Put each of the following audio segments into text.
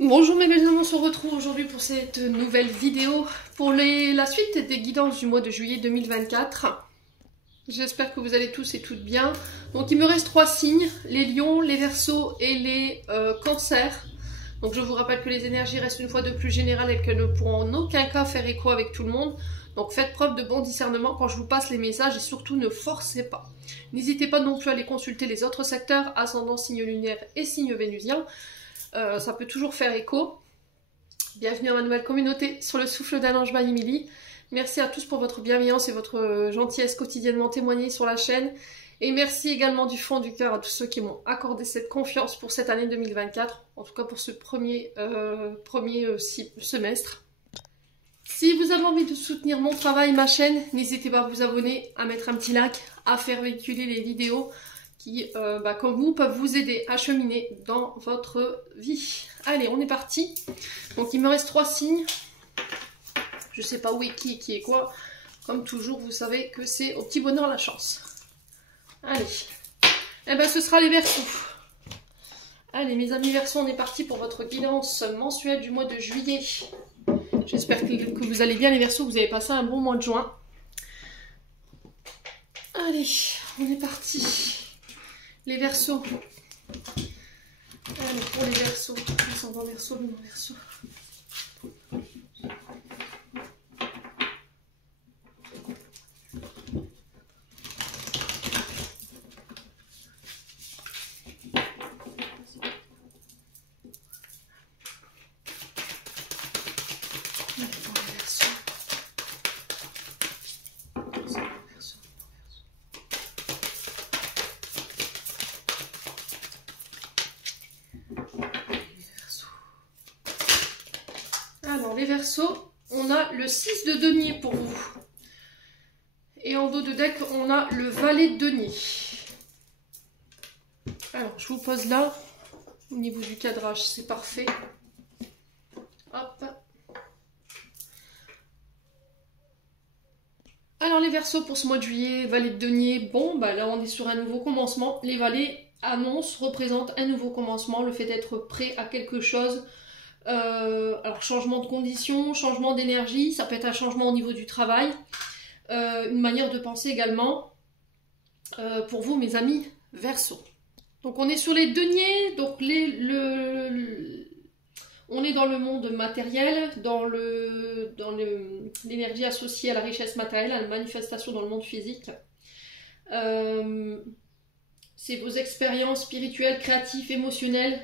Bonjour mes belles amies, on se retrouve aujourd'hui pour cette nouvelle vidéo pour la suite des guidances du mois de juillet 2024. J'espère que vous allez tous et toutes bien. Donc il me reste 3 signes, les lions, les verseaux et les cancers. Donc je vous rappelle que les énergies restent une fois de plus générales et qu'elles ne pourront en aucun cas faire écho avec tout le monde. Donc faites preuve de bon discernement quand je vous passe les messages et surtout ne forcez pas. N'hésitez pas non plus à aller consulter les autres secteurs, ascendant, signe lunaire et signe vénusien. Ça peut toujours faire écho. Bienvenue à ma nouvelle communauté sur le souffle d'un ange by Emily. Merci à tous pour votre bienveillance et votre gentillesse quotidiennement témoignée sur la chaîne. Et merci également du fond du cœur à tous ceux qui m'ont accordé cette confiance pour cette année 2024, en tout cas pour ce premier semestre. Si vous avez envie de soutenir mon travail, ma chaîne, n'hésitez pas à vous abonner, à mettre un petit like, à faire véhiculer les vidéos qui, comme vous, peuvent vous aider à cheminer dans votre vie. Allez, on est parti. Donc, il me reste 3 signes. Je sais pas où est qui est quoi. Comme toujours, vous savez que c'est au petit bonheur la chance. Allez. Eh ben, ce sera les Verseaux. Allez, mes amis Verseaux, on est parti pour votre guidance mensuelle du mois de juillet. J'espère que vous allez bien, les Verseaux, que vous avez passé un bon mois de juin. Allez, on est parti. Les Verseaux. Allez, pour les Verseaux. Ascendant Verseau, lunaire Verseau. Alors, les Verseaux, on a le 6 de denier pour vous. Et en dos de deck, on a le valet de denier. Alors, je vous pose là, au niveau du cadrage, c'est parfait. Hop. Alors, les Verseaux, pour ce mois de juillet, valet de denier, bon, bah là, on est sur un nouveau commencement. Les valets annoncent, représentent un nouveau commencement, le fait d'être prêt à quelque chose. Alors changement de conditions, changement d'énergie, ça peut être un changement au niveau du travail, une manière de penser également pour vous mes amis Verseaux. Donc on est sur les deniers, donc on est dans le monde matériel, dans l'énergie associée à la richesse matérielle, à la manifestation dans le monde physique. C'est vos expériences spirituelles, créatives, émotionnelles.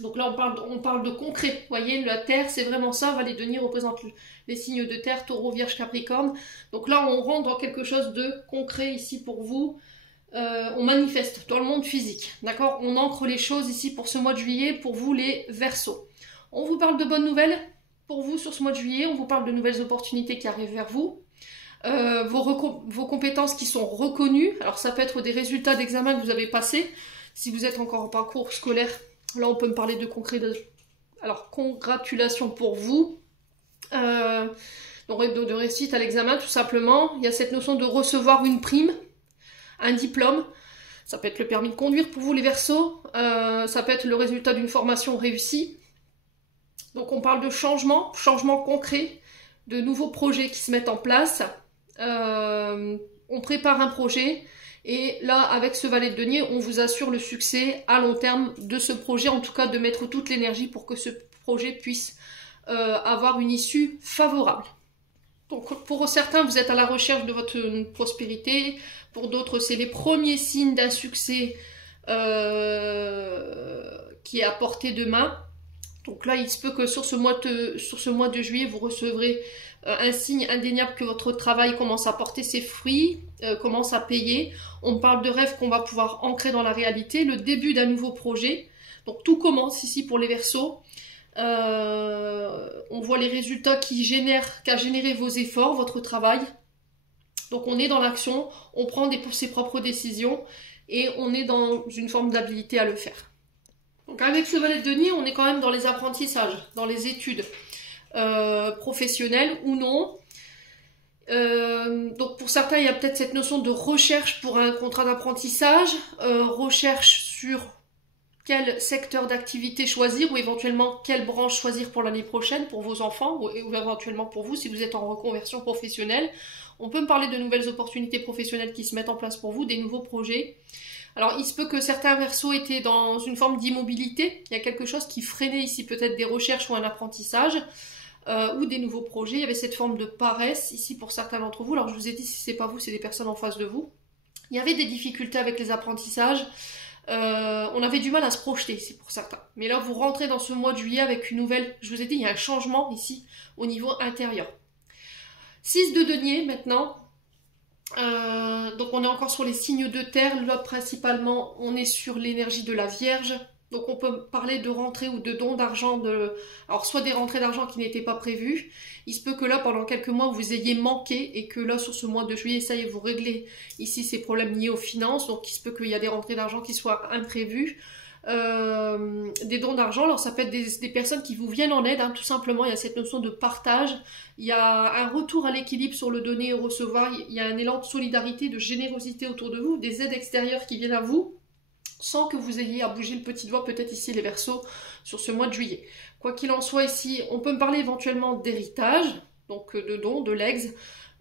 Donc là, on parle de concret. Vous voyez, la Terre, c'est vraiment ça. Valet de denier représente les signes de Terre, Taureau, Vierge, Capricorne. Donc là, on rentre dans quelque chose de concret ici pour vous. On manifeste dans le monde physique. D'accord? On ancre les choses ici pour ce mois de juillet, pour vous les Verseaux. On vous parle de bonnes nouvelles pour vous sur ce mois de juillet. On vous parle de nouvelles opportunités qui arrivent vers vous. Vos compétences qui sont reconnues. Alors ça peut être des résultats d'examen que vous avez passés. Si vous êtes encore en parcours scolaire, là, on peut me parler de concret. Alors, congratulations pour vous. Donc, de réussite à l'examen, tout simplement. Il y a cette notion de recevoir une prime, un diplôme. Ça peut être le permis de conduire pour vous, les Verseaux. Ça peut être le résultat d'une formation réussie. Donc, on parle de changement concret, de nouveaux projets qui se mettent en place. On prépare un projet. Et là, avec ce valet de denier, on vous assure le succès à long terme de ce projet, en tout cas de mettre toute l'énergie pour que ce projet puisse avoir une issue favorable. Donc pour certains, vous êtes à la recherche de votre prospérité, pour d'autres, c'est les premiers signes d'un succès qui est à portée de main. Donc là, il se peut que sur ce mois de juillet, vous recevrez un signe indéniable que votre travail commence à porter ses fruits, commence à payer. On parle de rêves qu'on va pouvoir ancrer dans la réalité, le début d'un nouveau projet. Donc tout commence ici pour les Verseaux. On voit les résultats qu'a généré vos efforts, votre travail. Donc on est dans l'action, on prend ses propres décisions et on est dans une forme d'habilité à le faire. Donc avec ce valet de denier, on est quand même dans les apprentissages, dans les études professionnelles ou non. Donc pour certains, il y a peut-être cette notion de recherche pour un contrat d'apprentissage, recherche sur quel secteur d'activité choisir ou éventuellement quelle branche choisir pour l'année prochaine pour vos enfants ou éventuellement pour vous si vous êtes en reconversion professionnelle. On peut me parler de nouvelles opportunités professionnelles qui se mettent en place pour vous, des nouveaux projets. Alors, il se peut que certains Verseaux étaient dans une forme d'immobilité. Il y a quelque chose qui freinait ici, peut-être des recherches ou un apprentissage, ou des nouveaux projets. Il y avait cette forme de paresse ici pour certains d'entre vous. Alors, je vous ai dit, si c'est pas vous, c'est des personnes en face de vous. Il y avait des difficultés avec les apprentissages. On avait du mal à se projeter, c'est pour certains. Mais là, vous rentrez dans ce mois de juillet avec une nouvelle... Je vous ai dit, il y a un changement ici au niveau intérieur. 6 de denier maintenant. Donc on est encore sur les signes de terre. Là principalement on est sur l'énergie de la Vierge. Donc on peut parler de rentrée ou de dons d'argent. Alors soit des rentrées d'argent qui n'étaient pas prévues. Il se peut que là pendant quelques mois vous ayez manqué et que là sur ce mois de juillet ça y est vous réglez ici ces problèmes liés aux finances. Donc il se peut qu'il y a des rentrées d'argent qui soient imprévues. Des dons d'argent, alors ça peut être des personnes qui vous viennent en aide, hein, tout simplement. Il y a cette notion de partage, il y a un retour à l'équilibre sur le donner et recevoir, il y a un élan de solidarité, de générosité autour de vous, des aides extérieures qui viennent à vous sans que vous ayez à bouger le petit doigt, peut-être ici les Verseaux sur ce mois de juillet. Quoi qu'il en soit ici, on peut me parler éventuellement d'héritage, donc de dons, de legs,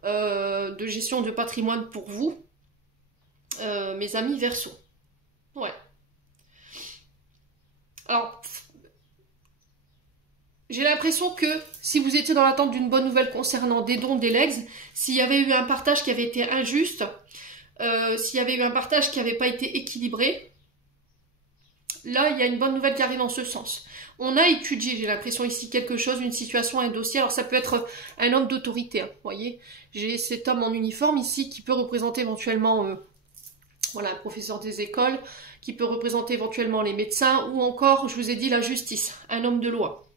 de gestion de patrimoine pour vous, mes amis Verseaux. Ouais. Alors, j'ai l'impression que si vous étiez dans l'attente d'une bonne nouvelle concernant des dons, des legs, s'il y avait eu un partage qui avait été injuste, s'il y avait eu un partage qui n'avait pas été équilibré, là, il y a une bonne nouvelle qui arrive dans ce sens. On a étudié, j'ai l'impression ici, quelque chose, une situation, un dossier. Alors, ça peut être un homme d'autorité, hein, vous voyez. J'ai cet homme en uniforme ici qui peut représenter éventuellement... voilà, un professeur des écoles qui peut représenter éventuellement les médecins ou encore, je vous ai dit, la justice, un homme de loi.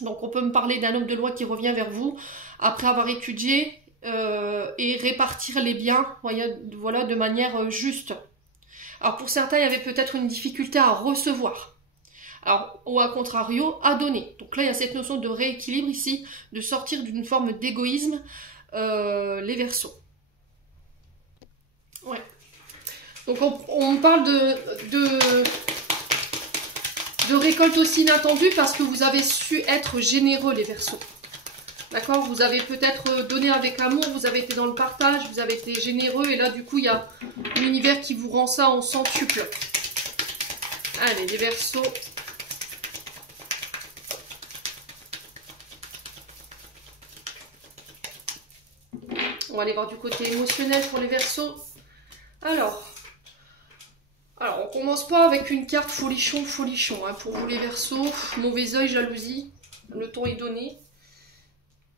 Donc on peut me parler d'un homme de loi qui revient vers vous après avoir étudié et répartir les biens, voilà, de manière juste. Alors pour certains, il y avait peut-être une difficulté à recevoir. Alors, ou à contrario, à donner. Donc là, il y a cette notion de rééquilibre ici, de sortir d'une forme d'égoïsme, les Verseaux. Ouais. Donc on parle de récolte aussi inattendue parce que vous avez su être généreux les Verseaux. D'accord? Vous avez peut-être donné avec amour, vous avez été dans le partage, vous avez été généreux et là du coup il y a l'univers qui vous rend ça en centuple. Allez les Verseaux. On va aller voir du côté émotionnel pour les Verseaux. Alors, on commence pas avec une carte folichon, hein, pour vous les Verseaux, mauvais œil, jalousie, le ton est donné.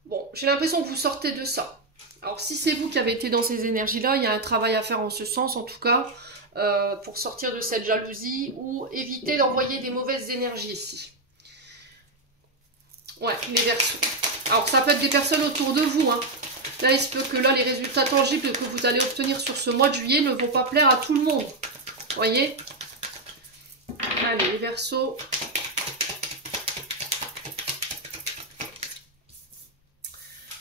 Bon, j'ai l'impression que vous sortez de ça. Alors si c'est vous qui avez été dans ces énergies-là, il y a un travail à faire en ce sens en tout cas, pour sortir de cette jalousie ou éviter d'envoyer des mauvaises énergies ici. Ouais, les Verseaux. Alors ça peut être des personnes autour de vous, hein. Là, il se peut que là, les résultats tangibles que vous allez obtenir sur ce mois de juillet ne vont pas plaire à tout le monde. Voyez? Allez, les Verseaux.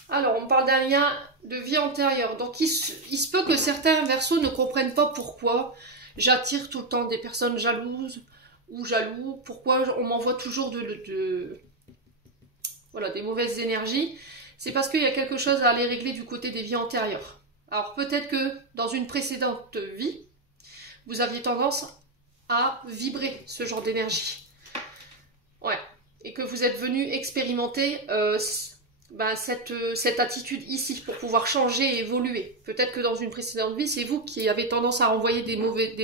Alors, on parle d'un lien de vie antérieure. Donc, il se peut que certains Verseaux ne comprennent pas pourquoi j'attire tout le temps des personnes jalouses ou jaloux. Pourquoi on m'envoie toujours voilà, des mauvaises énergies. C'est parce qu'il y a quelque chose à aller régler du côté des vies antérieures. Alors, peut-être que dans une précédente vie, vous aviez tendance à vibrer ce genre d'énergie. Ouais. Et que vous êtes venu expérimenter cette attitude ici pour pouvoir changer et évoluer. Peut-être que dans une précédente vie, c'est vous qui avez tendance à renvoyer des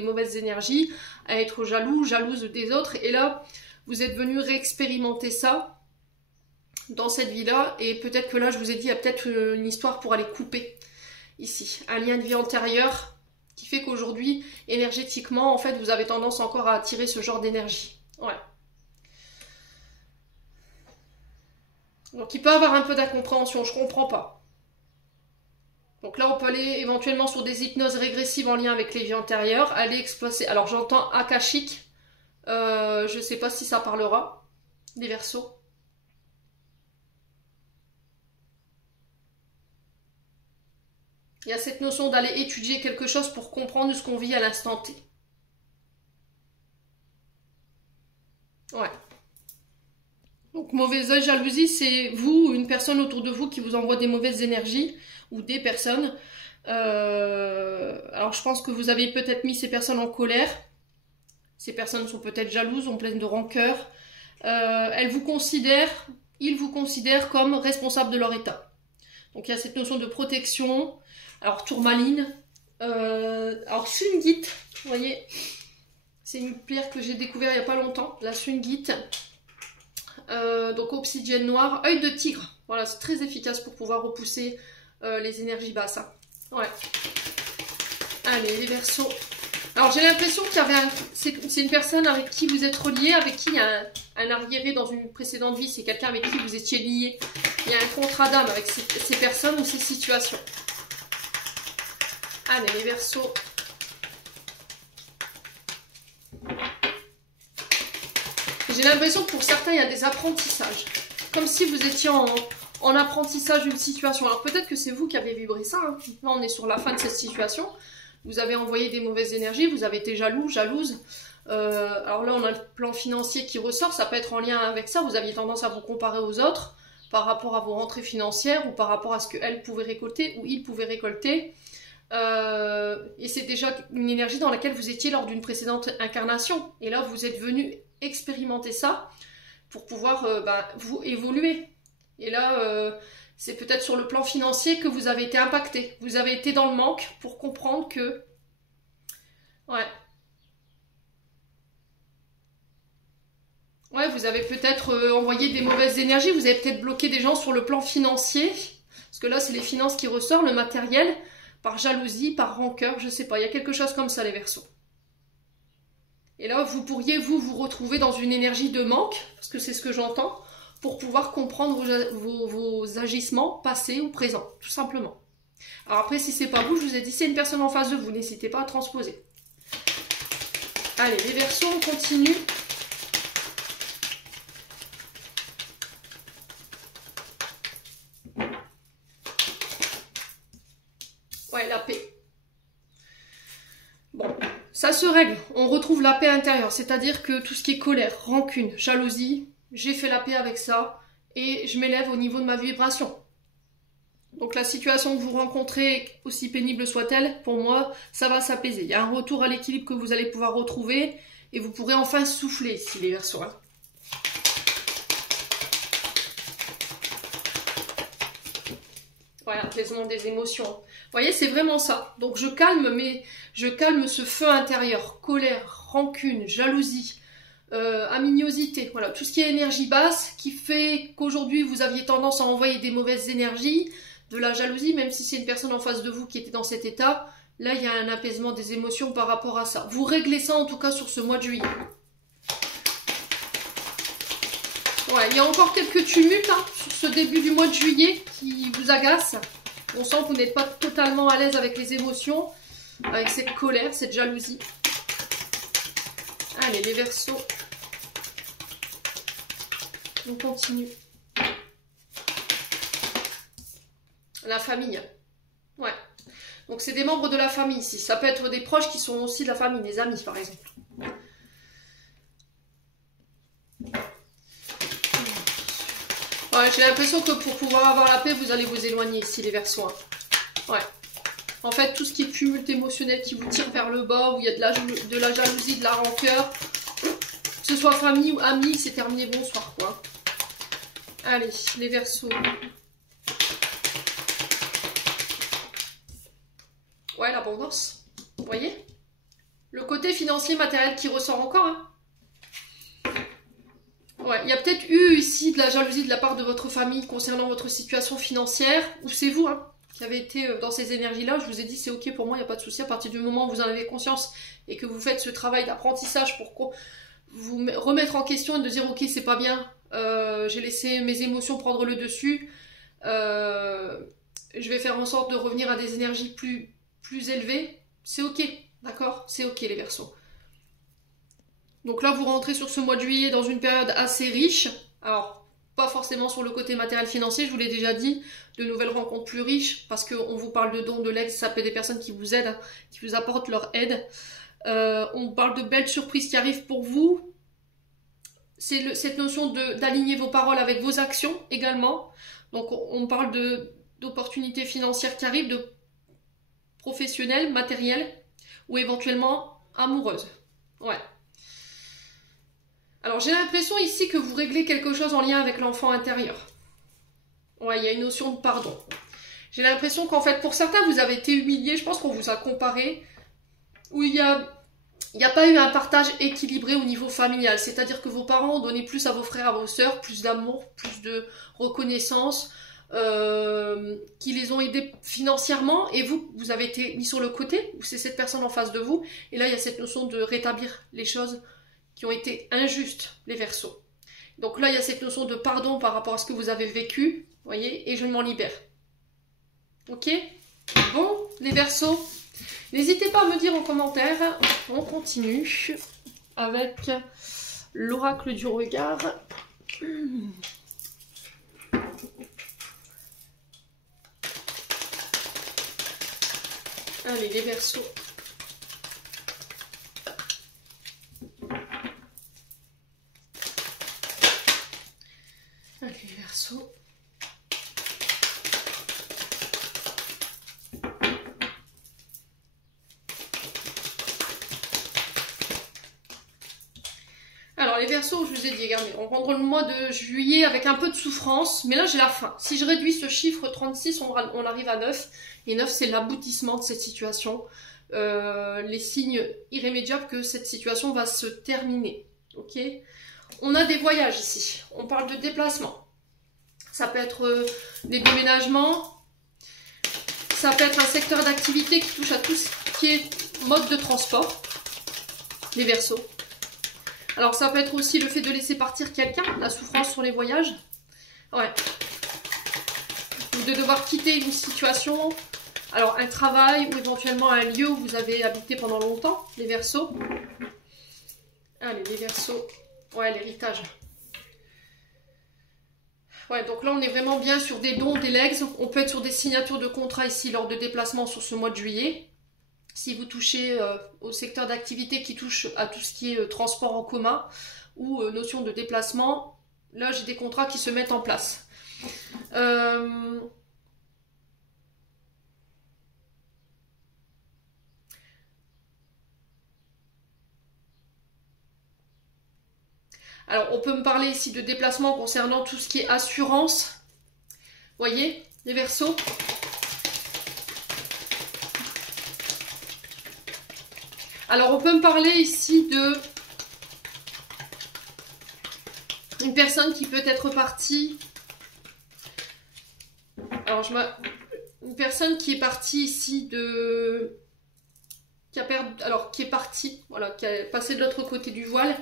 mauvaises énergies, à être jaloux, jalouse des autres. Et là, vous êtes venu réexpérimenter ça dans cette vie-là. Et peut-être que là, je vous ai dit, il y a peut-être une histoire pour aller couper ici. Un lien de vie antérieur qui fait qu'aujourd'hui, énergétiquement, en fait, vous avez tendance encore à attirer ce genre d'énergie. Ouais. Donc, il peut y avoir un peu d'incompréhension, je comprends pas. Donc là, on peut aller éventuellement sur des hypnoses régressives en lien avec les vies antérieures, aller exploiter. Alors, j'entends akashique, je sais pas si ça parlera, des Verseaux. Il y a cette notion d'aller étudier quelque chose pour comprendre ce qu'on vit à l'instant T. Ouais. Donc mauvaise œil, jalousie, c'est vous ou une personne autour de vous qui vous envoie des mauvaises énergies, ou des personnes. Alors je pense que vous avez peut-être mis ces personnes en colère. Ces personnes sont peut-être jalouses, ont pleines de rancœur. Elles vous considèrent, ils vous considèrent comme responsable de leur état. Donc il y a cette notion de protection. Alors tourmaline. Alors Sungite, vous voyez, c'est une pierre que j'ai découvert il n'y a pas longtemps, la Sungite. Donc obsidienne noire, œil de tigre. Voilà, c'est très efficace pour pouvoir repousser les énergies basses. Hein. Ouais. Allez, les Verseaux. Alors j'ai l'impression qu'il y avait c'est une personne avec qui vous êtes relié, avec qui il y a un arriéré dans une précédente vie, c'est quelqu'un avec qui vous étiez lié. Il y a un contrat d'âme avec ces personnes ou ces situations. Allez, les Verseaux. J'ai l'impression que pour certains, il y a des apprentissages. Comme si vous étiez en apprentissage d'une situation. Alors peut-être que c'est vous qui avez vibré ça. Hein. Là, on est sur la fin de cette situation. Vous avez envoyé des mauvaises énergies, vous avez été jaloux, jalouse. Alors là, on a le plan financier qui ressort. Ça peut être en lien avec ça. Vous aviez tendance à vous comparer aux autres par rapport à vos rentrées financières ou par rapport à ce qu'elles pouvaient récolter ou ils pouvaient récolter. Et c'est déjà une énergie dans laquelle vous étiez lors d'une précédente incarnation. Et là, vous êtes venu expérimenter ça pour pouvoir vous évoluer. Et là, c'est peut-être sur le plan financier que vous avez été impacté. Vous avez été dans le manque pour comprendre que... Ouais. Ouais, vous avez peut-être envoyé des mauvaises énergies. Vous avez peut-être bloqué des gens sur le plan financier. Parce que là, c'est les finances qui ressortent, le matériel, par jalousie, par rancœur, je sais pas. Il y a quelque chose comme ça, les Verseaux. Et là, vous pourriez vous retrouver dans une énergie de manque, parce que c'est ce que j'entends, pour pouvoir comprendre vos agissements passés ou présents, tout simplement. Alors après, si c'est pas vous, je vous ai dit, c'est une personne en face de vous, n'hésitez pas à transposer. Allez, les Verseaux, on continue. Ouais, la paix. Bon, ça se règle, on retrouve la paix intérieure, c'est-à-dire que tout ce qui est colère, rancune, jalousie, j'ai fait la paix avec ça et je m'élève au niveau de ma vibration. Donc la situation que vous rencontrez, aussi pénible soit-elle, pour moi, ça va s'apaiser. Il y a un retour à l'équilibre que vous allez pouvoir retrouver et vous pourrez enfin souffler ici, les Verseaux. Hein. Voilà, apaisement des émotions. Vous voyez, c'est vraiment ça. Donc je calme ce feu intérieur, colère, rancune, jalousie, aminosité. Voilà, tout ce qui est énergie basse qui fait qu'aujourd'hui vous aviez tendance à envoyer des mauvaises énergies, de la jalousie, même si c'est une personne en face de vous qui était dans cet état. Là, il y a un apaisement des émotions par rapport à ça. Vous réglez ça en tout cas sur ce mois de juillet. Ouais, il y a encore quelques tumultes hein, sur ce début du mois de juillet qui vous agacent. On sent que vous n'êtes pas totalement à l'aise avec les émotions, avec cette colère, cette jalousie. Allez, les Verseaux. On continue. La famille. Ouais. Donc c'est des membres de la famille ici. Ça peut être des proches qui sont aussi de la famille, des amis par exemple. Ouais, j'ai l'impression que pour pouvoir avoir la paix, vous allez vous éloigner ici, les Verseaux. Ouais. En fait, tout ce qui est tumulte émotionnel qui vous tire vers le bas, où il y a de la jalousie, de la rancœur, que ce soit famille ou amis, c'est terminé, bonsoir, quoi. Allez, les Verseaux. Ouais, l'abondance. Vous voyez? Le côté financier, matériel qui ressort encore, hein. Ouais, il y a peut-être eu ici de la jalousie de la part de votre famille concernant votre situation financière, ou c'est vous hein, qui avez été dans ces énergies-là. Je vous ai dit c'est ok pour moi, il n'y a pas de souci. À partir du moment où vous en avez conscience et que vous faites ce travail d'apprentissage pour vous remettre en question et de dire ok c'est pas bien, j'ai laissé mes émotions prendre le dessus, je vais faire en sorte de revenir à des énergies plus élevées, c'est ok, d'accord? C'est ok les Verseaux. Donc là, vous rentrez sur ce mois de juillet dans une période assez riche. Alors, pas forcément sur le côté matériel financier, je vous l'ai déjà dit. De nouvelles rencontres plus riches, parce qu'on vous parle de dons, de l'aide, ça peut être des personnes qui vous aident, qui vous apportent leur aide. On parle de belles surprises qui arrivent pour vous. c'est cette notion d'aligner vos paroles avec vos actions également. Donc on parle d'opportunités financières qui arrivent, de professionnelles, matérielles ou éventuellement amoureuses. Ouais. Alors j'ai l'impression ici que vous réglez quelque chose en lien avec l'enfant intérieur. Ouais, il y a une notion de pardon. J'ai l'impression qu'en fait, pour certains, vous avez été humiliés. Je pense qu'on vous a comparé. Où il n'y a pas eu un partage équilibré au niveau familial. C'est-à-dire que vos parents ont donné plus à vos frères, à vos sœurs, plus d'amour, plus de reconnaissance, qui les ont aidés financièrement. Et vous avez été mis sur le côté, ou c'est cette personne en face de vous. Et là, il y a cette notion de rétablir les choses qui ont été injustes, les Verseaux. Donc là, il y a cette notion de pardon par rapport à ce que vous avez vécu, voyez, et je m'en libère. Ok? Bon, les Verseaux, n'hésitez pas à me dire en commentaire. On continue avec l'oracle du regard. Allez, les Verseaux. Allez, les Verseaux. Alors les Verseaux, je vous ai dit, regardez, on rentre le mois de juillet avec un peu de souffrance, mais là j'ai la fin. Si je réduis ce chiffre 36, on arrive à 9, et 9 c'est l'aboutissement de cette situation. Les signes irrémédiables que cette situation va se terminer. Ok? On a des voyages ici, on parle de déplacement. Ça peut être des déménagements, ça peut être un secteur d'activité qui touche à tout ce qui est mode de transport, les Verseaux. Alors ça peut être aussi le fait de laisser partir quelqu'un, la souffrance sur les voyages. Ouais. Ou de devoir quitter une situation, alors un travail ou éventuellement un lieu où vous avez habité pendant longtemps, les Verseaux. Allez, les Verseaux. Ouais, l'héritage. Ouais, donc là on est vraiment bien sur des dons, des legs. On peut être sur des signatures de contrat ici lors de déplacements sur ce mois de juillet. Si vous touchez au secteur d'activité qui touche à tout ce qui est transport en commun ou notion de déplacement, là j'ai des contrats qui se mettent en place. Alors on peut me parler ici de déplacement concernant tout ce qui est assurance. Voyez, les Verseaux. Alors on peut me parler ici de une personne qui peut être partie. Alors une personne qui est partie ici de qui est partie, voilà, qui a passé de l'autre côté du voile,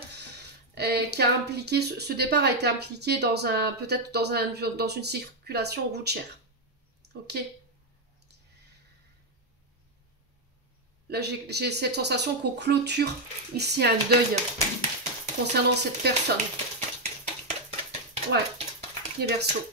et qui a impliqué ce départ a été impliqué dans peut-être dans une circulation routière. Ok. Là, j'ai cette sensation qu'on clôture ici un deuil concernant cette personne. Ouais, les Verseaux.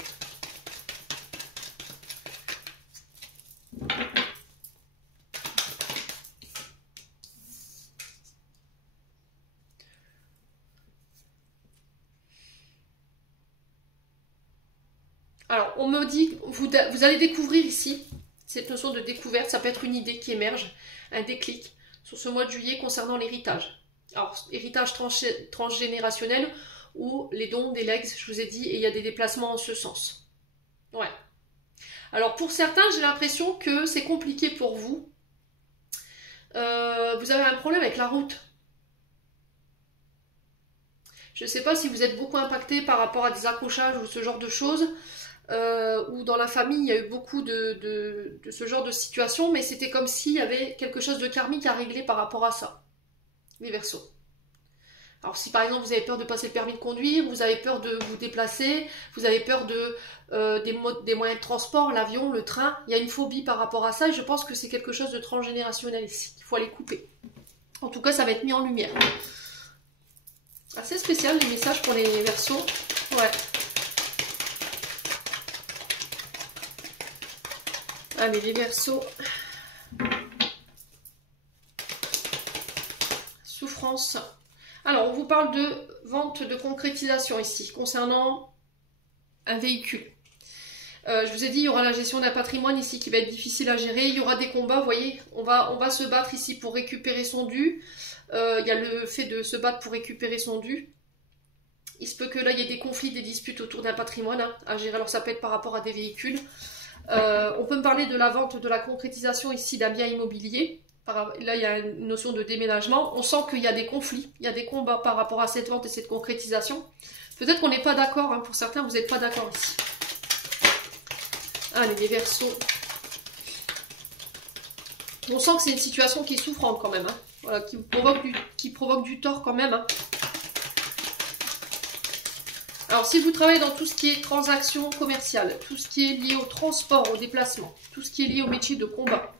Alors, on me dit, vous allez découvrir ici, cette notion de découverte, ça peut être une idée qui émerge, un déclic, sur ce mois de juillet concernant l'héritage. Alors, héritage transgénérationnel ou les dons, des legs, je vous ai dit, et il y a des déplacements en ce sens. Ouais. Alors, pour certains, j'ai l'impression que c'est compliqué pour vous. Vous avez un problème avec la route. Je ne sais pas si vous êtes beaucoup impacté par rapport à des accrochages ou ce genre de choses. Où dans la famille il y a eu beaucoup de ce genre de situation, mais c'était comme s'il y avait quelque chose de karmique à régler par rapport à ça, les Verseaux. Alors si par exemple vous avez peur de passer le permis de conduire, vous avez peur de vous déplacer, vous avez peur des moyens de transport, l'avion, le train, il y a une phobie par rapport à ça, et je pense que c'est quelque chose de transgénérationnel ici, il faut aller couper. En tout cas ça va être mis en lumière. Assez spécial les messages pour les Verseaux, ouais. Allez, les Verseaux. Souffrance. Alors, on vous parle de vente de concrétisation ici, concernant un véhicule. Je vous ai dit, il y aura la gestion d'un patrimoine ici qui va être difficile à gérer. Il y aura des combats, vous voyez, on va se battre ici pour récupérer son dû. Il y a le fait de se battre pour récupérer son dû. Il se peut que là, il y ait des conflits, des disputes autour d'un patrimoine à gérer. Alors, ça peut être par rapport à des véhicules. On peut me parler de la vente, de la concrétisation ici d'un bien immobilier. Là, il y a une notion de déménagement. On sent qu'il y a des conflits, il y a des combats par rapport à cette vente et cette concrétisation. Peut-être qu'on n'est pas d'accord. Hein. Pour certains, vous n'êtes pas d'accord ici. Allez, les Verseaux. On sent que c'est une situation qui est souffrante quand même. Hein. Voilà, qui provoque du tort quand même. Hein. Alors, si vous travaillez dans tout ce qui est transactions commerciales, tout ce qui est lié au transport, au déplacement, tout ce qui est lié au métier de combat,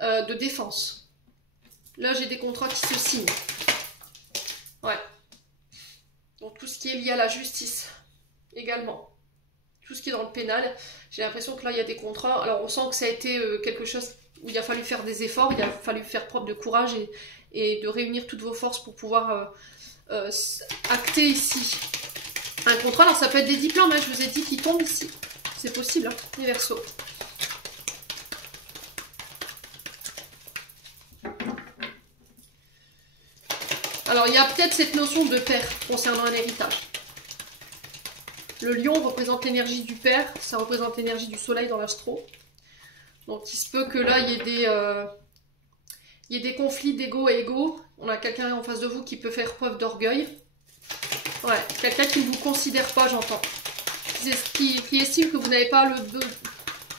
de défense, là, j'ai des contrats qui se signent. Ouais. Donc, tout ce qui est lié à la justice, également. Tout ce qui est dans le pénal, j'ai l'impression que là, il y a des contrats. Alors, on sent que ça a été quelque chose où il a fallu faire des efforts, il a fallu faire preuve de courage et de réunir toutes vos forces pour pouvoir acter ici un contrat. Alors ça peut être des diplômes, hein, je vous ai dit, qui tombent ici. C'est possible, hein, les Verseaux. Alors il y a peut-être cette notion de père concernant un héritage. Le lion représente l'énergie du père, ça représente l'énergie du soleil dans l'astro. Donc il se peut que là il y ait des conflits d'ego et ego. On a quelqu'un en face de vous qui peut faire preuve d'orgueil. Ouais, quelqu'un qui ne vous considère pas, j'entends. Qui estime que vous n'avez pas le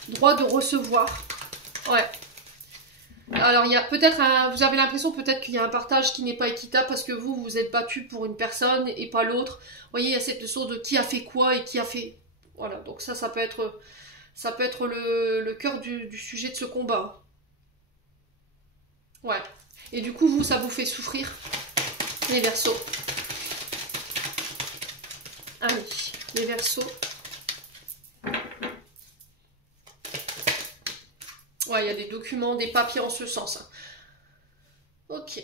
droit de recevoir. Ouais. Alors, il y a peut-être vous avez l'impression peut-être qu'il y a un partage qui n'est pas équitable parce que vous vous êtes battu pour une personne et pas l'autre. Vous voyez, il y a cette notion de qui a fait quoi et qui a fait... Voilà, donc ça peut être le cœur du sujet de ce combat. Ouais. Et du coup, vous, ça vous fait souffrir, les Verseaux. Allez, les Verseaux. Ouais, il y a des documents, des papiers en ce sens. Hein. Ok.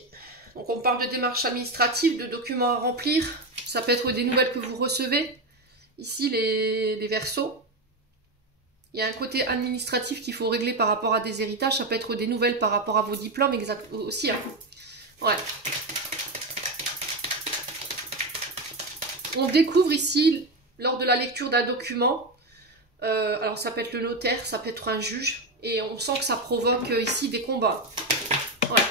Donc on parle de démarches administratives, de documents à remplir. Ça peut être des nouvelles que vous recevez. Ici, les Verseaux. Il y a un côté administratif qu'il faut régler par rapport à des héritages. Ça peut être des nouvelles par rapport à vos diplômes aussi. Hein. Ouais. On découvre ici, lors de la lecture d'un document, alors ça peut être le notaire, ça peut être un juge, et on sent que ça provoque ici des combats. Ouais.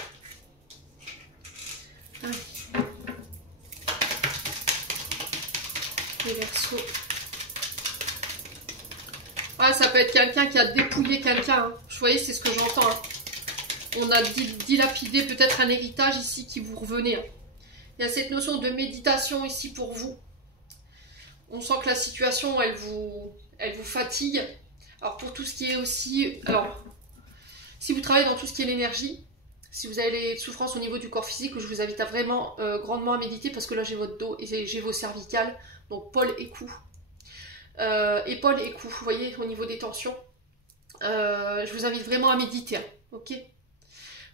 Les Verseaux. Ouais, ça peut être quelqu'un qui a dépouillé quelqu'un. Hein. Vous voyez, c'est ce que j'entends. Hein. On a dilapidé peut-être un héritage ici qui vous revenait. Hein. Il y a cette notion de méditation ici pour vous. On sent que la situation, elle vous fatigue. Alors pour tout ce qui est aussi... Alors, si vous travaillez dans tout ce qui est l'énergie, si vous avez des souffrances au niveau du corps physique, je vous invite à vraiment grandement à méditer parce que là j'ai votre dos et j'ai vos cervicales, donc pôle et cou. Épaules et cou, vous voyez, au niveau des tensions. Je vous invite vraiment à méditer, hein, ok?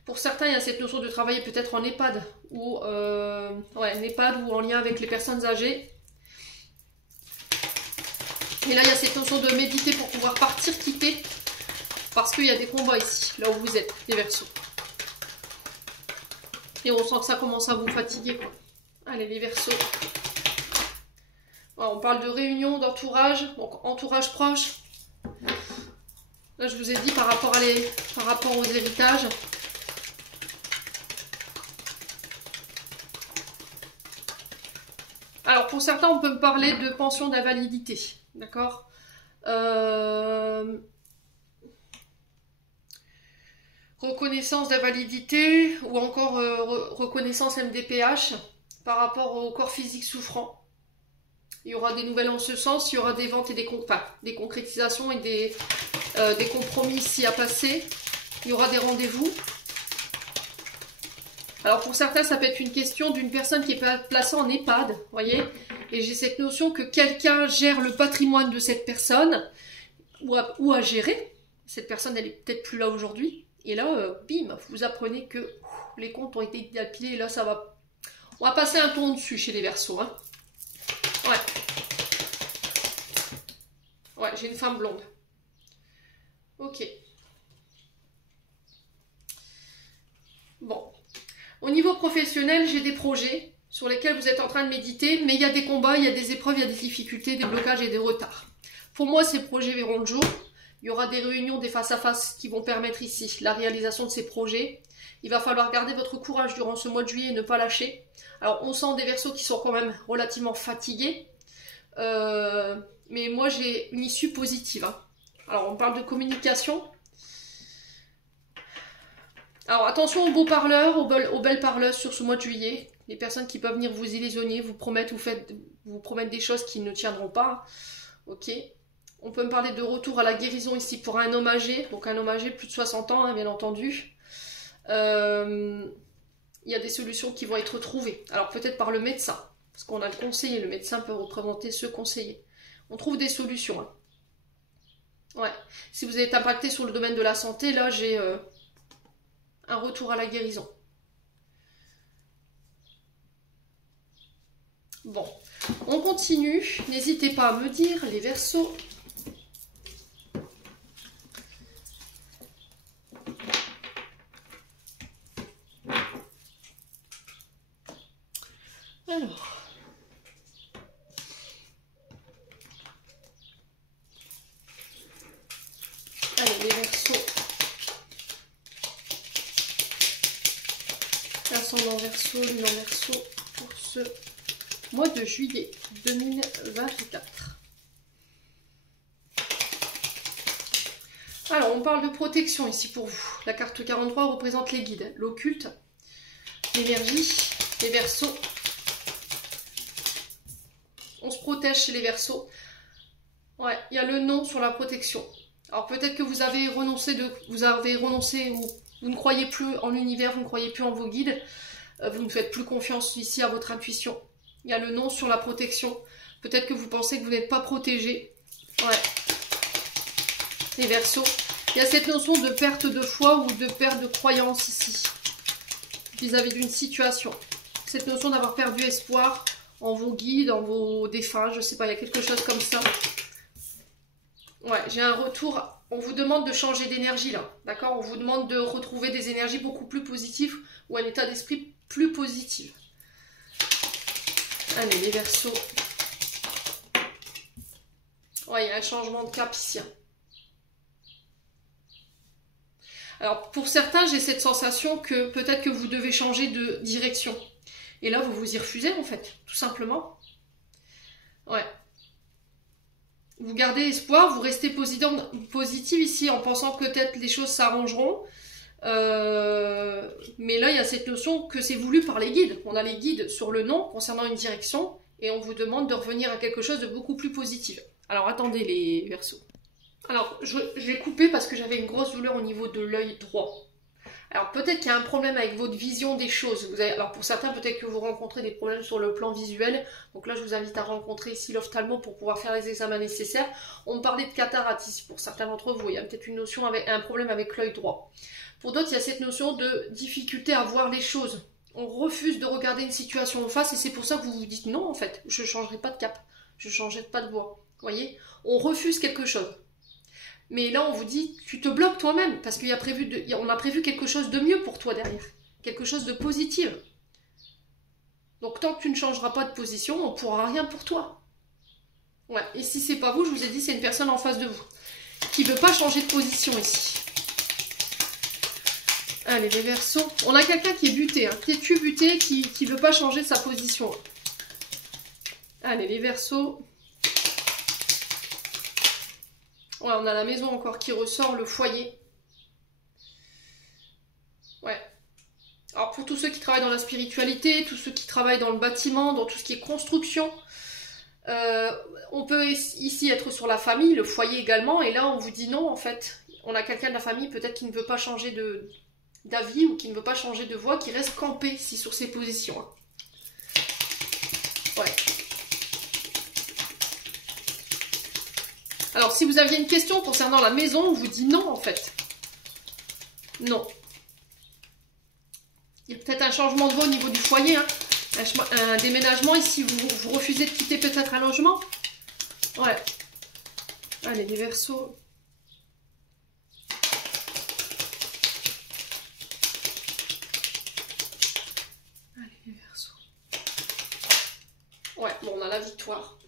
Pour certains, il y a cette notion de travailler peut-être en EHPAD ou en EHPAD ou en lien avec les personnes âgées. Et là, il y a cette notion de méditer pour pouvoir partir, quitter. Parce qu'il y a des combats ici, là où vous êtes, les Verseaux. Et on sent que ça commence à vous fatiguer, quoi. Allez, les Verseaux. Alors, on parle de réunion, d'entourage, donc entourage proche. Là, je vous ai dit par rapport aux héritages. Alors, pour certains, on peut me parler de pension d'invalidité. D'accord. Reconnaissance d'invalidité ou encore reconnaissance MDPH par rapport au corps physique souffrant. Il y aura des nouvelles en ce sens, il y aura des ventes et des concrétisations et des compromis ici à passer. Il y aura des rendez-vous. Alors pour certains, ça peut être une question d'une personne qui est placée en EHPAD, vous voyez. Et j'ai cette notion que quelqu'un gère le patrimoine de cette personne ou à gérer. Cette personne, elle est peut-être plus là aujourd'hui. Et là, bim, vous apprenez que les comptes ont été dilapidés et là, ça va... On va passer un ton dessus chez les Verseaux. Hein. Ouais. Ouais, j'ai une femme blonde. Ok. Bon. Au niveau professionnel, j'ai des projets sur lesquels vous êtes en train de méditer, mais il y a des combats, il y a des épreuves, il y a des difficultés, des blocages et des retards. Pour moi, ces projets verront le jour. Il y aura des réunions, des face-à-face qui vont permettre ici la réalisation de ces projets. Il va falloir garder votre courage durant ce mois de juillet et ne pas lâcher. Alors, on sent des Verseaux qui sont quand même relativement fatigués. Mais moi, j'ai une issue positive. Hein. Alors, on parle de communication. Alors, attention aux beaux parleurs, aux belles parleuses sur ce mois de juillet. Les personnes qui peuvent venir vous illusionner, vous promettre des choses qui ne tiendront pas. Ok. On peut me parler de retour à la guérison ici pour un homme âgé. Donc, un homme âgé, plus de 60 ans, hein, bien entendu. Il y a des solutions qui vont être trouvées. Alors, peut-être par le médecin. Parce qu'on a le conseiller. Le médecin peut représenter ce conseiller. On trouve des solutions. Hein. Ouais. Si vous êtes impacté sur le domaine de la santé, là, j'ai un retour à la guérison. Bon, on continue. N'hésitez pas à me dire, les Verseaux. Alors. Allez, les Verseaux. Ascendant Verseau, Lune en Verseau pour ce mois de juillet 2024. Alors, on parle de protection ici pour vous. La carte 43 représente les guides, l'occulte, l'énergie, les Verseaux. On se protège chez les Verseaux. Ouais, il y a le non sur la protection. Alors, peut-être que vous avez renoncé ou vous ne croyez plus en l'univers, vous ne croyez plus en vos guides. Vous ne faites plus confiance ici à votre intuition. Il y a le non sur la protection. Peut-être que vous pensez que vous n'êtes pas protégé. Ouais. Les Verseaux. Il y a cette notion de perte de foi ou de perte de croyance ici. Vis-à-vis d'une situation. Cette notion d'avoir perdu espoir en vos guides, en vos défunts. Je ne sais pas, il y a quelque chose comme ça. Ouais, j'ai un retour. On vous demande de changer d'énergie là. D'accord? On vous demande de retrouver des énergies beaucoup plus positives ou un état d'esprit plus positif. Allez, les Verseaux. Ouais, il y a un changement de cap ici. Alors, pour certains, j'ai cette sensation que peut-être que vous devez changer de direction. Et là, vous vous y refusez, en fait, tout simplement. Ouais. Vous gardez espoir, vous restez positive ici en pensant que peut-être les choses s'arrangeront. Mais là, il y a cette notion que c'est voulu par les guides. On a les guides sur le non concernant une direction et on vous demande de revenir à quelque chose de beaucoup plus positif. Alors, attendez les Verseaux. Alors, je vais couper parce que j'avais une grosse douleur au niveau de l'œil droit. Alors, peut-être qu'il y a un problème avec votre vision des choses. Alors, pour certains, peut-être que vous rencontrez des problèmes sur le plan visuel. Donc là, je vous invite à rencontrer ici l'ophtalmo pour pouvoir faire les examens nécessaires. On me parlait de cataracte ici pour certains d'entre vous. Il y a peut-être une notion un problème avec l'œil droit. Pour d'autres, il y a cette notion de difficulté à voir les choses. On refuse de regarder une situation en face et c'est pour ça que vous vous dites non, en fait, je ne changerai pas de cap, je ne changerai pas de voie. Vous voyez? On refuse quelque chose. Mais là, on vous dit, tu te bloques toi-même, parce qu'on a prévu quelque chose de mieux pour toi derrière. Quelque chose de positif. Donc, tant que tu ne changeras pas de position, on ne pourra rien pour toi. Ouais. Et si c'est pas vous, je vous ai dit, c'est une personne en face de vous, qui ne veut pas changer de position ici. Allez, les Verseaux. On a quelqu'un qui est buté, hein, têtu, buté, qui ne veut pas changer de sa position. Allez, les Verseaux. Ouais, on a la maison encore qui ressort, le foyer. Ouais. Alors pour tous ceux qui travaillent dans la spiritualité, tous ceux qui travaillent dans le bâtiment, dans tout ce qui est construction, on peut ici être sur la famille, le foyer également, et là on vous dit non en fait. On a quelqu'un de la famille peut-être qui ne veut pas changer d'avis ou qui ne veut pas changer de voie, qui reste campé ici sur ses positions. Hein. Ouais. Alors, si vous aviez une question concernant la maison, on vous dit non, en fait. Non. Il y a peut-être un changement de voie au niveau du foyer. Hein. Un déménagement ici, vous refusez de quitter peut-être un logement. Ouais. Allez, les Verseaux. Allez, les Verseaux. Ouais, bon, on a la victoire.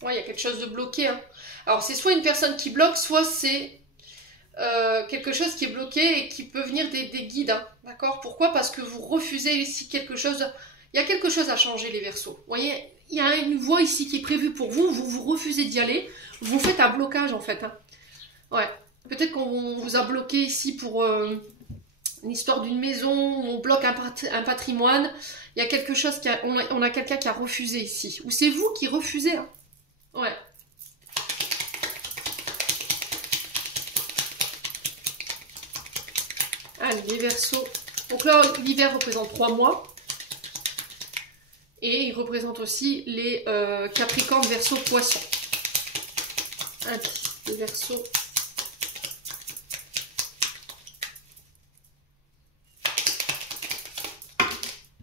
Ouais, il y a quelque chose de bloqué. Hein. Alors, c'est soit une personne qui bloque, soit c'est quelque chose qui est bloqué et qui peut venir des guides. Hein. D'accord? Pourquoi? Parce que vous refusez ici quelque chose. Il y a quelque chose à changer, les Verseaux. Vous voyez, il y a une voie ici qui est prévue pour vous. Vous refusez d'y aller. Vous faites un blocage, en fait. Hein. Ouais. Peut-être qu'on vous a bloqué ici pour une histoire d'une maison. On bloque un patrimoine. Il y a quelque chose on a quelqu'un qui a refusé ici. Ou c'est vous qui refusez. Hein. Ouais. Allez, les Verseaux. Donc là, l'hiver représente 3 mois. Et il représente aussi les Capricornes, Verseaux, Poissons. Allez, les Verseaux.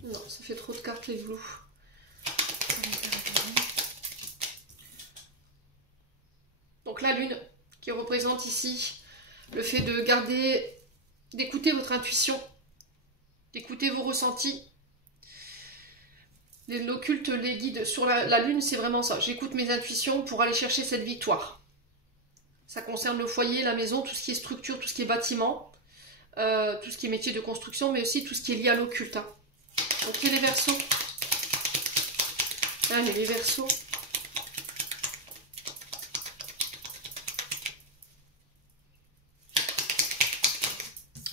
Non, ça fait trop de cartes, les loups. Donc la Lune, qui représente ici le fait de garder, d'écouter votre intuition, d'écouter vos ressentis. L'occulte, les guides sur la Lune, c'est vraiment ça. J'écoute mes intuitions pour aller chercher cette victoire. Ça concerne le foyer, la maison, tout ce qui est structure, tout ce qui est bâtiment, tout ce qui est métier de construction, mais aussi tout ce qui est lié à l'occulte. Hein. Ok, les Verseaux. Allez, les Verseaux.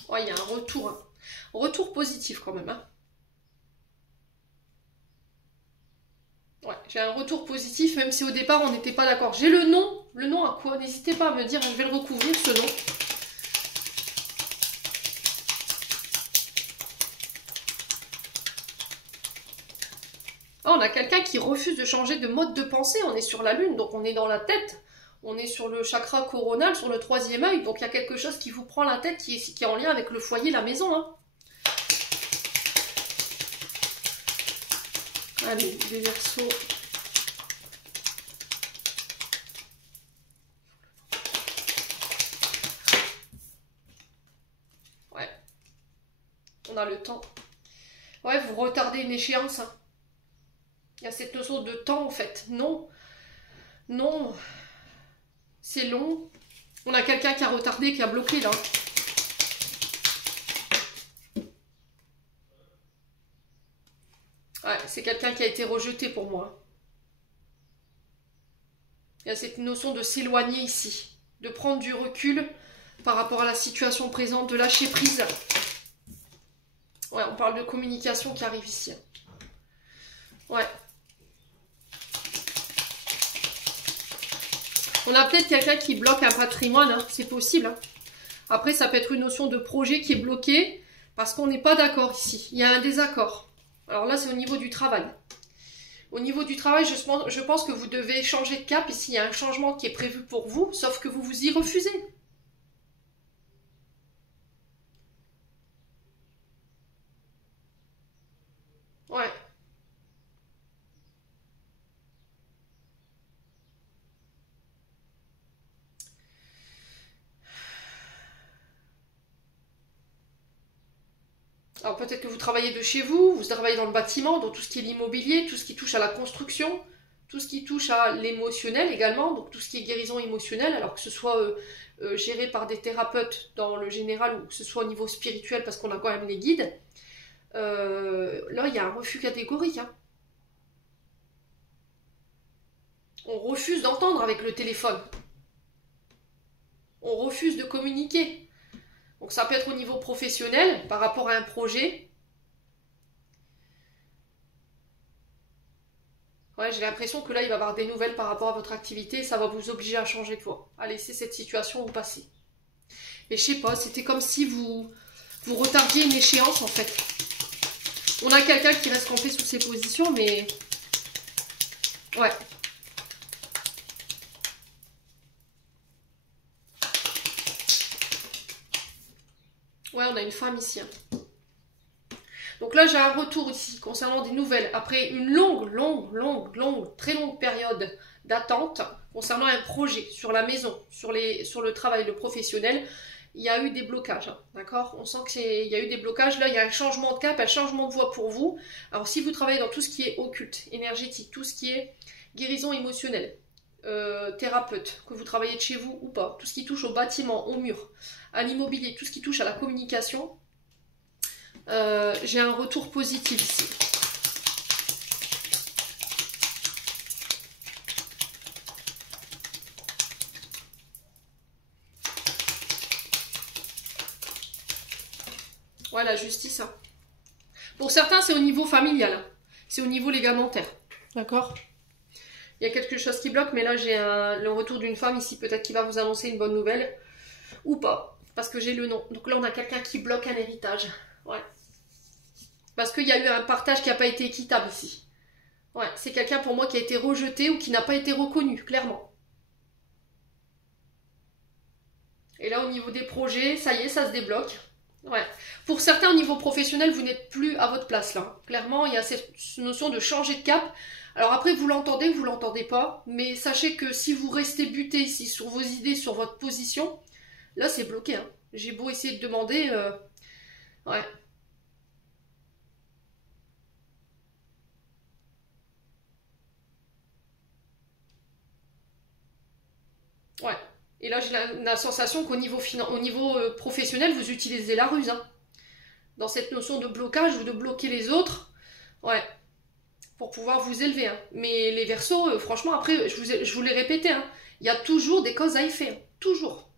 Ouais, il y a un retour. Hein. Retour positif quand même. Hein. Ouais, j'ai un retour positif, même si au départ on n'était pas d'accord. J'ai le nom. Le nom à quoi? N'hésitez pas à me dire, je vais le recouvrir ce nom. Oh, on a quelqu'un qui refuse de changer de mode de pensée. On est sur la Lune, donc on est dans la tête. On est sur le chakra coronal, sur le 3e œil. Donc il y a quelque chose qui vous prend la tête, qui est en lien avec le foyer, la maison. Hein. Allez, les Verseaux. Ouais. On a le temps. Ouais, vous retardez une échéance. Hein. Il y a cette notion de temps, en fait. Non. Non. C'est long. On a quelqu'un qui a retardé, qui a bloqué, là. Ouais, c'est quelqu'un qui a été rejeté pour moi. Il y a cette notion de s'éloigner ici. De prendre du recul par rapport à la situation présente, de lâcher prise. Ouais, on parle de communication qui arrive ici. Ouais. On a peut-être quelqu'un qui bloque un patrimoine, hein, c'est possible. Hein. Après, ça peut être une notion de projet qui est bloqué parce qu'on n'est pas d'accord ici. Il y a un désaccord. Alors là, c'est au niveau du travail. Au niveau du travail, je pense que vous devez changer de cap. Ici, il y a un changement qui est prévu pour vous, sauf que vous vous y refusez. Ouais. Alors peut-être que vous travaillez de chez vous, vous travaillez dans le bâtiment, dans tout ce qui est l'immobilier, tout ce qui touche à la construction, tout ce qui touche à l'émotionnel également, donc tout ce qui est guérison émotionnelle, alors que ce soit géré par des thérapeutes dans le général ou que ce soit au niveau spirituel parce qu'on a quand même les guides. Là, il y a un refus catégorique. Hein. On refuse d'entendre avec le téléphone. On refuse de communiquer. Donc ça peut être au niveau professionnel, par rapport à un projet. Ouais, j'ai l'impression que là, il va y avoir des nouvelles par rapport à votre activité. Ça va vous obliger à changer de voie, à laisser cette situation vous passer. Mais je sais pas, c'était comme si vous retardiez une échéance, en fait. On a quelqu'un qui reste campé sous ses positions, mais... Ouais. Ouais, on a une femme ici. Hein. Donc là, j'ai un retour ici concernant des nouvelles. Après une très longue période d'attente concernant un projet sur la maison, sur le travail, le professionnel, il y a eu des blocages. Hein, d'accord? On sent qu'il y a eu des blocages. Là, il y a un changement de cap, un changement de voie pour vous. Alors, si vous travaillez dans tout ce qui est occulte, énergétique, tout ce qui est guérison émotionnelle, thérapeute, que vous travaillez de chez vous ou pas, tout ce qui touche au bâtiment, au mur, à l'immobilier, tout ce qui touche à la communication, j'ai un retour positif ici. Ouais, la justice. Hein. Pour certains, c'est au niveau familial. Hein. C'est au niveau légamentaire. D'accord? Il y a quelque chose qui bloque, mais là, j'ai le retour d'une femme ici, peut-être qui va vous annoncer une bonne nouvelle. Ou pas, parce que j'ai le nom. Donc là, on a quelqu'un qui bloque un héritage. Ouais. Parce qu'il y a eu un partage qui n'a pas été équitable ici. Ouais, c'est quelqu'un pour moi qui a été rejeté ou qui n'a pas été reconnu, clairement. Et là, au niveau des projets, ça y est, ça se débloque. Ouais. Pour certains, au niveau professionnel, vous n'êtes plus à votre place, là. Clairement, il y a cette notion de changer de cap. Alors après, vous l'entendez ou vous l'entendez pas. Mais sachez que si vous restez buté ici sur vos idées, sur votre position, là, c'est bloqué. Hein. J'ai beau essayer de demander... Ouais. Ouais. Et là, j'ai la sensation qu'au niveau, professionnel, vous utilisez la ruse. Hein. Dans cette notion de blocage ou de bloquer les autres. Ouais. Pour pouvoir vous élever. Hein. Mais les Verseaux, franchement, après, je vous l'ai répété, hein, il y a toujours des causes à effet. Hein. Toujours.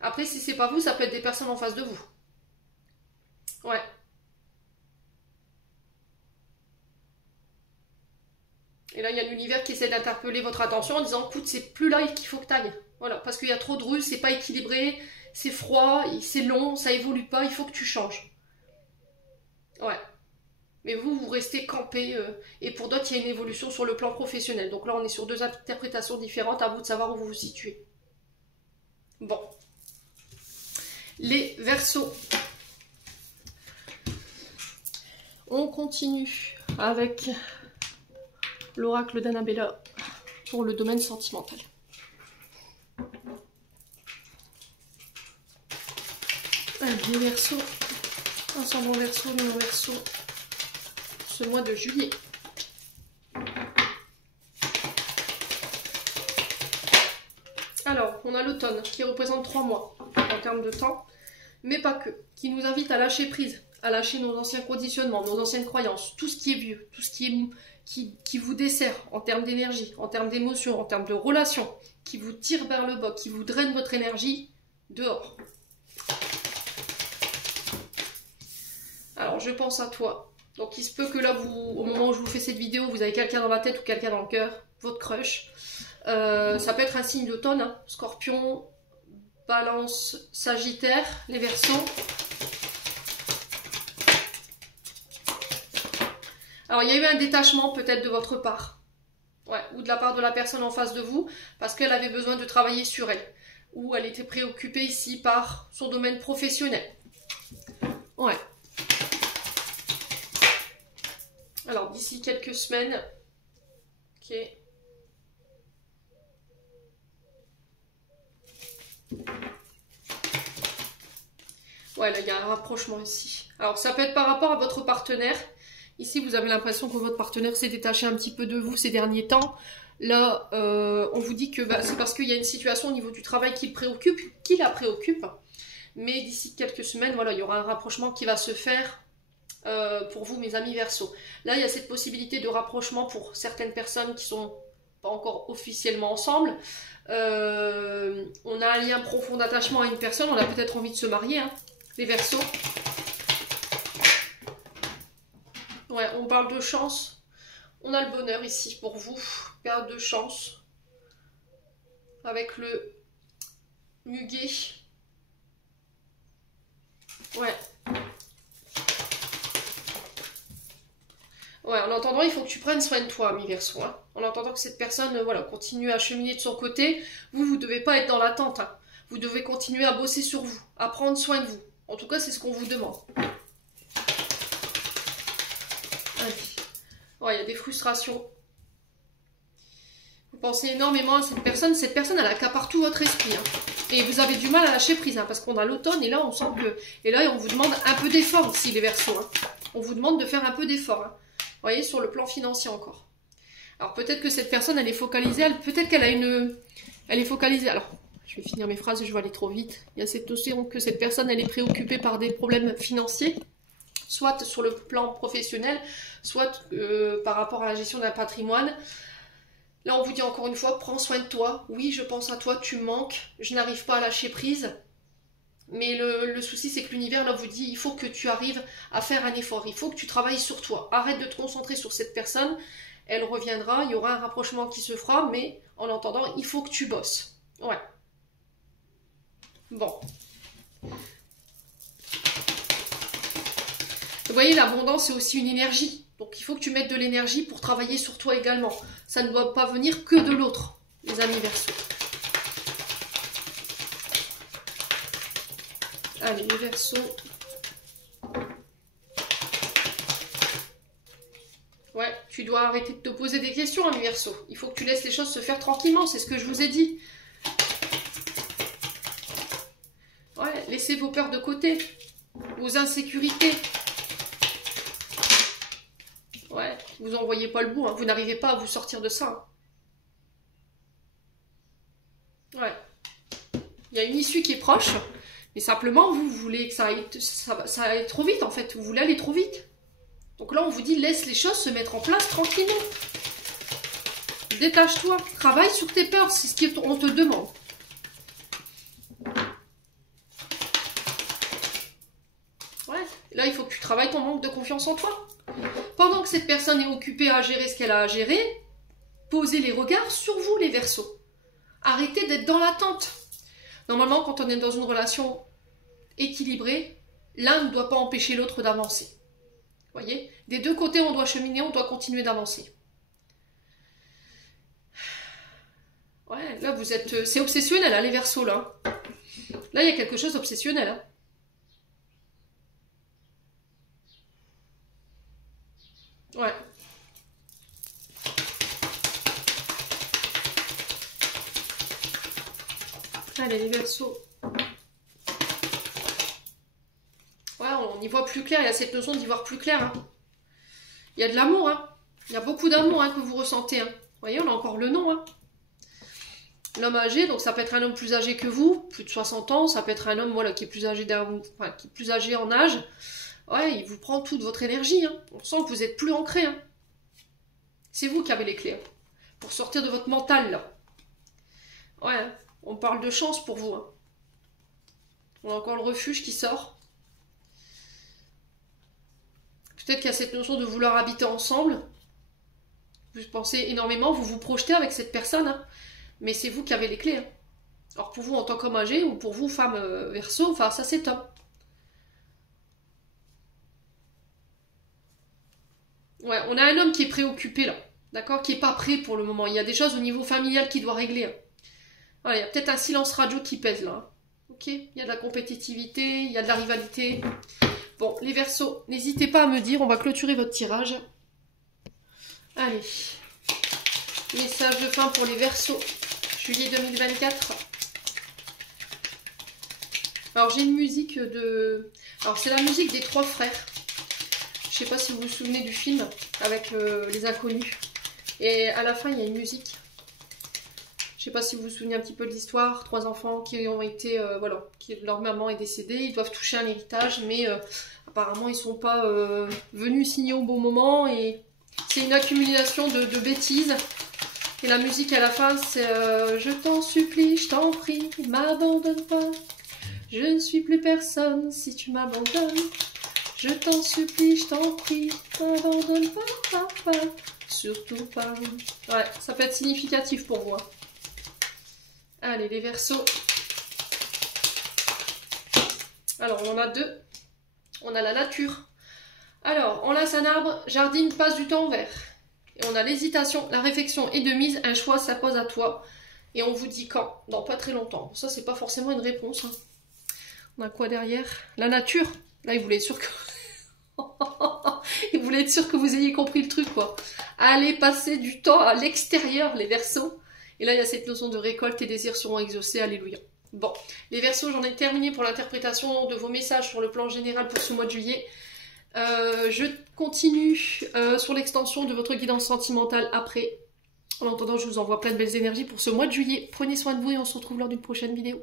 Après, si c'est pas vous, ça peut être des personnes en face de vous. Ouais. Et là, il y a l'univers qui essaie d'interpeller votre attention en disant, écoute, c'est plus là qu'il faut que tu ailles. Voilà, parce qu'il y a trop de rues, c'est pas équilibré, c'est froid, c'est long, ça évolue pas, il faut que tu changes. Ouais. Mais vous restez campé, et pour d'autres, il y a une évolution sur le plan professionnel. Donc là, on est sur deux interprétations différentes, à vous de savoir où vous vous situez. Bon. Les Verseaux. On continue avec l'oracle d'Annabella pour le domaine sentimental. Les Verseaux, ascendant Verseau, lumière Verseau, ce mois de juillet. Alors, on a l'automne qui représente 3 mois en termes de temps, mais pas que, qui nous invite à lâcher prise, à lâcher nos anciens conditionnements, nos anciennes croyances, tout ce qui est vieux, tout ce qui vous dessert en termes d'énergie, en termes d'émotions, en termes de relations, qui vous tire vers le bas, qui vous draine votre énergie, dehors. Alors, je pense à toi. Donc, il se peut que là, au moment où je vous fais cette vidéo, vous avez quelqu'un dans la tête ou quelqu'un dans le cœur, votre crush. Ça peut être un signe d'automne, hein. Scorpion, Balance, Sagittaire, les Verseaux. Alors, il y a eu un détachement peut-être de votre part. Ouais, ou de la part de la personne en face de vous, parce qu'elle avait besoin de travailler sur elle. Ou elle était préoccupée ici par son domaine professionnel. Ouais. Alors, d'ici quelques semaines, ok. Ouais, là, il y a un rapprochement ici. Alors, ça peut être par rapport à votre partenaire. Ici, vous avez l'impression que votre partenaire s'est détaché un petit peu de vous ces derniers temps. Là, on vous dit que c'est parce qu'il y a une situation au niveau du travail qui la préoccupe. Mais d'ici quelques semaines, voilà, il y aura un rapprochement qui va se faire. Pour vous, mes amis Verseaux. Là, il y a cette possibilité de rapprochement pour certaines personnes qui sont pas encore officiellement ensemble. On a un lien profond d'attachement à une personne, on a peut-être envie de se marier, hein, les Verseaux. Ouais, on parle de chance. On a le bonheur ici pour vous. Période de chance. Avec le muguet. Ouais. Ouais, en entendant, il faut que tu prennes soin de toi, mi Verseau. Hein. En entendant que cette personne, voilà, continue à cheminer de son côté, vous ne devez pas être dans l'attente. Hein. Vous devez continuer à bosser sur vous, à prendre soin de vous. En tout cas, c'est ce qu'on vous demande. Allez. Ouais, il y a des frustrations. Vous pensez énormément à cette personne. Cette personne, elle accapare tout votre esprit. Hein. Et vous avez du mal à lâcher prise. Hein, parce qu'on a l'automne et là, on sent que... Et là, on vous demande un peu d'effort aussi, les Verseaux. Hein. On vous demande de faire un peu d'effort. Hein. Vous voyez, sur le plan financier encore. Alors, peut-être que cette personne, elle est focalisée. Peut-être qu'elle a une... Elle est focalisée. Alors, je vais finir mes phrases et je vais aller trop vite. Il y a cette notion que cette personne, elle est préoccupée par des problèmes financiers. Soit sur le plan professionnel, soit par rapport à la gestion d'un patrimoine. Là, on vous dit encore une fois, prends soin de toi. Oui, je pense à toi, tu me manques. Je n'arrive pas à lâcher prise. Mais le souci, c'est que l'univers, là, vous dit, il faut que tu arrives à faire un effort. Il faut que tu travailles sur toi. Arrête de te concentrer sur cette personne. Elle reviendra, il y aura un rapprochement qui se fera, mais en entendant, il faut que tu bosses. Ouais. Bon. Vous voyez, l'abondance, c'est aussi une énergie. Donc, il faut que tu mettes de l'énergie pour travailler sur toi également. Ça ne doit pas venir que de l'autre, les amis Verseaux. Allez, les Verseaux. Ouais, tu dois arrêter de te poser des questions, les Verseaux. Il faut que tu laisses les choses se faire tranquillement, c'est ce que je vous ai dit. Ouais, laissez vos peurs de côté, vos insécurités. Ouais, vous n'en voyez pas le bout, hein. Vous n'arrivez pas à vous sortir de ça. Hein. Ouais. Il y a une issue qui est proche, mais simplement, vous voulez que ça aille trop vite, en fait. Vous voulez aller trop vite. Donc là, on vous dit, laisse les choses se mettre en place tranquillement. Détache-toi, travaille sur tes peurs, c'est ce qu'on te demande. Ouais, là, il faut que tu travailles ton manque de confiance en toi. Pendant que cette personne est occupée à gérer ce qu'elle a à gérer, posez les regards sur vous, les Verseaux. Arrêtez d'être dans l'attente. Normalement, quand on est dans une relation équilibrée, l'un ne doit pas empêcher l'autre d'avancer. Vous voyez? Des deux côtés, on doit cheminer, on doit continuer d'avancer. Ouais, là, vous êtes... C'est obsessionnel, hein, les Verseaux, là. Là, il y a quelque chose d'obsessionnel, hein. Ouais. Allez, les Verseaux. Ouais, on y voit plus clair. Il y a cette notion d'y voir plus clair. Hein. Il y a de l'amour. Hein. Il y a beaucoup d'amour hein, que vous ressentez. Hein. Vous voyez, on a encore le nom. Hein. L'homme âgé, donc ça peut être un homme plus âgé que vous, plus de 60 ans. Ça peut être un homme voilà, qui est plus âgé qui est plus âgé en âge. Ouais, il vous prend toute votre énergie. Hein. On sent que vous êtes plus ancré. Hein. C'est vous qui avez les clés. Hein, pour sortir de votre mental, là. Ouais, on parle de chance pour vous. Hein. On a encore le refuge qui sort. Peut-être qu'il y a cette notion de vouloir habiter ensemble. Vous pensez énormément, vous vous projetez avec cette personne. Hein. Mais c'est vous qui avez les clés. Hein. Alors pour vous, en tant qu'homme âgé, ou pour vous, femme Verseau, enfin ça c'est top. Ouais, on a un homme qui est préoccupé là, d'accord, qui est pas prêt pour le moment. Il y a des choses au niveau familial qu'il doit régler. Hein. Voilà, il y a peut-être un silence radio qui pèse là. Hein. Ok, il y a de la compétitivité, il y a de la rivalité. Bon, les Verseaux, n'hésitez pas à me dire, on va clôturer votre tirage. Allez, message de fin pour les Verseaux, juillet 2024. Alors j'ai une musique de... Alors c'est la musique des trois frères. Je sais pas si vous vous souvenez du film avec les inconnus. Et à la fin, il y a une musique. Je sais pas si vous vous souvenez un petit peu de l'histoire. 3 enfants qui ont été... voilà, leur maman est décédée. Ils doivent toucher un héritage. Mais apparemment, ils sont pas venus signer au bon moment. Et c'est une accumulation de bêtises. Et la musique à la fin, c'est je t'en supplie, je t'en prie, m'abandonne pas. Je ne suis plus personne si tu m'abandonnes. Je t'en supplie, je t'en prie, t'abandonne pas, papa, surtout pas. Ouais, ça peut être significatif pour moi. Allez, les Verseaux. Alors, on en a 2. On a la nature. Alors, on laisse un arbre, jardine, passe du temps vert. Et on a l'hésitation, la réflexion est de mise, un choix s'impose à toi. Et on vous dit quand, dans pas très longtemps. Ça, c'est pas forcément une réponse. Hein. On a quoi derrière? La nature. Là, il voulait être sûr que... il voulait être sûr que vous ayez compris le truc, quoi. Allez passer du temps à l'extérieur, les Verseaux. Et là, il y a cette notion de récolte, tes désirs seront exaucés, alléluia. Bon, les Verseaux, j'en ai terminé pour l'interprétation de vos messages sur le plan général pour ce mois de juillet. Je continue sur l'extension de votre guidance sentimentale après. En attendant, je vous envoie plein de belles énergies pour ce mois de juillet. Prenez soin de vous et on se retrouve lors d'une prochaine vidéo.